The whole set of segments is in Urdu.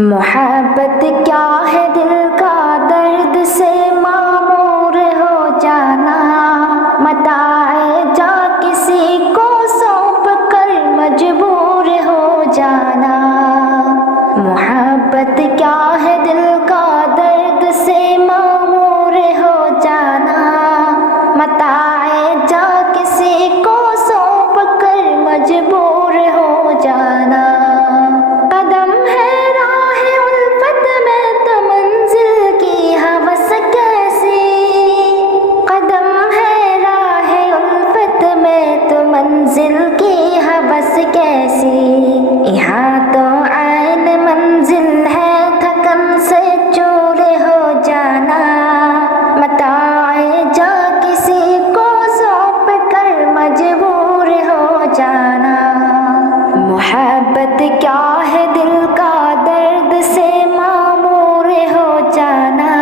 محبت کیا ہے دل کا درد سے معمور ہو جانا، متاع جا کسی کو سونپ کر مجبور ہو جانا۔ محبت کیا ہے دل کا درد سے معمور ہو جانا، متاع جا کسی کو سونپ کر مجبور ہو جانا۔ قدم ہے راہ الفت میں تو منزل کی ہوس کیسی، قدم ہے راہ الفت میں تو منزل کی ہوس کیسی۔ یہاں تو عین منزل ہے تھکن سے چور ہو جانا، متاع جا کسی کو سونپ کر مجبور ہو جانا۔ محبت کیا ہے دل کا درد سے معمور ہو جانا،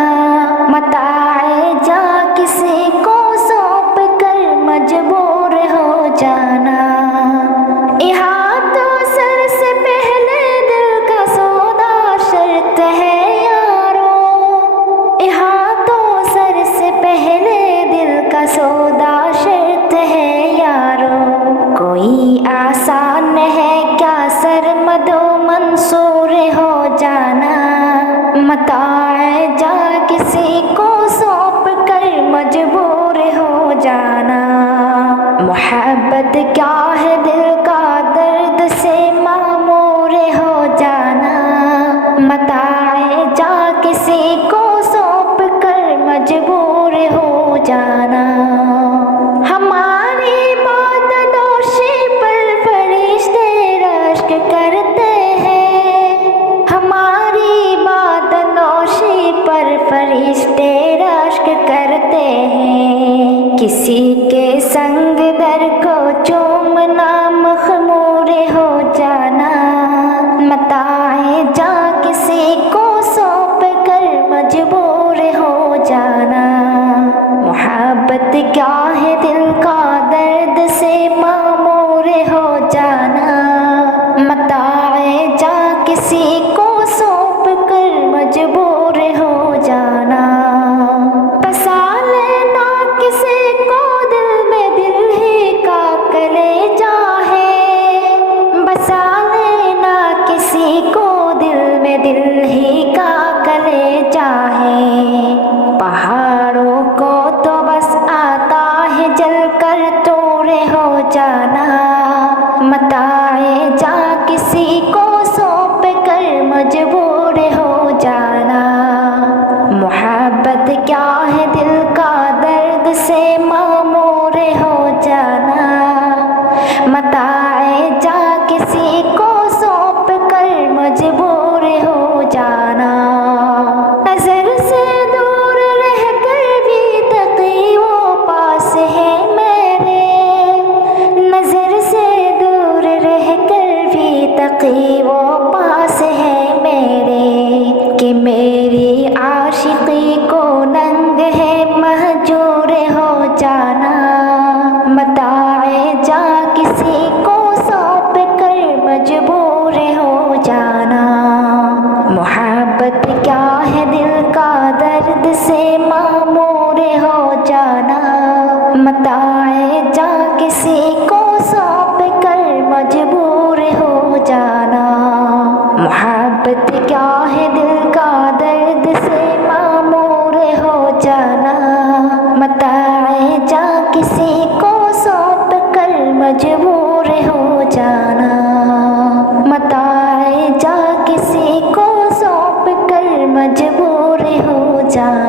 متاع جا کسی کو سونپ کر مجبور ہو جانا۔ یہاں تو سر سے پہلے دل کا سودا شرط ہے یارو، یہاں تو سر سے پہلے دل کا سودا شرط ہے یارو۔ کوئی آسان ہے کیا سرمد و منصور ہو جانا، متاع جا کسی کو سونپ کر مجبور ہو جانا۔ محبت کیا ہے دل کا درد سے معمور ہو جانا، متاع جا کسی کو سونپ کر مجبور ہو جانا۔ ہماری بات دوشی پر فرشتے رشک کرتے ہیں، ہماری بات نوشی پر فرشتے رشک کرتے ہیں۔ کسی کے سنگ در کو چومنا مخمور ہو جانا، متاع جا کسی کو سونپ کر مجبور ہو جانا۔ محبت کیا ہے دل کا درد سے معمور ہو جانا، متاع جا کسی کو سونپ کر مجبور ہو جانا۔ بسا لینا کسی کو دل میں دل ہی کا کلیجہ ہے، بسا لینا کسی کو دل میں دل ہی کا کلیجہ ہے۔ پہاڑوں کو تو بس آتا ہے جل کر طور ہو جانا، متاع جا کسی کو سونپ کر مجبور ہو جانا۔ محبت کیا ہے دل کا درد سے معمور ہو جانا، متاع جا کسی کو سونپ کر مجبور ہو جانا۔ نظر سے دور رہ کر بھی تقی وہ پاس ہے میرے، نظر سے دور رہ کر بھی تقی وہ پاس ہے میرے۔ کہ میری عاشقی کو ننگ ہے مہجور ہو جانا، متاع جا کسی کو سونپ کر مجبور ہو جانا۔ محبت کیا ہے دل کا درد سے معمور ہو جانا، متاع جا کسی کو سونپ کر مجبور ہو جانا۔ محبت کیا ہے دل کا درد سے معمور ہو جانا، متاع جا کسی کو سونپ کر مجبور ہو جانا، متاع جا کسی کو سونپ کر مجبور ہو جانا۔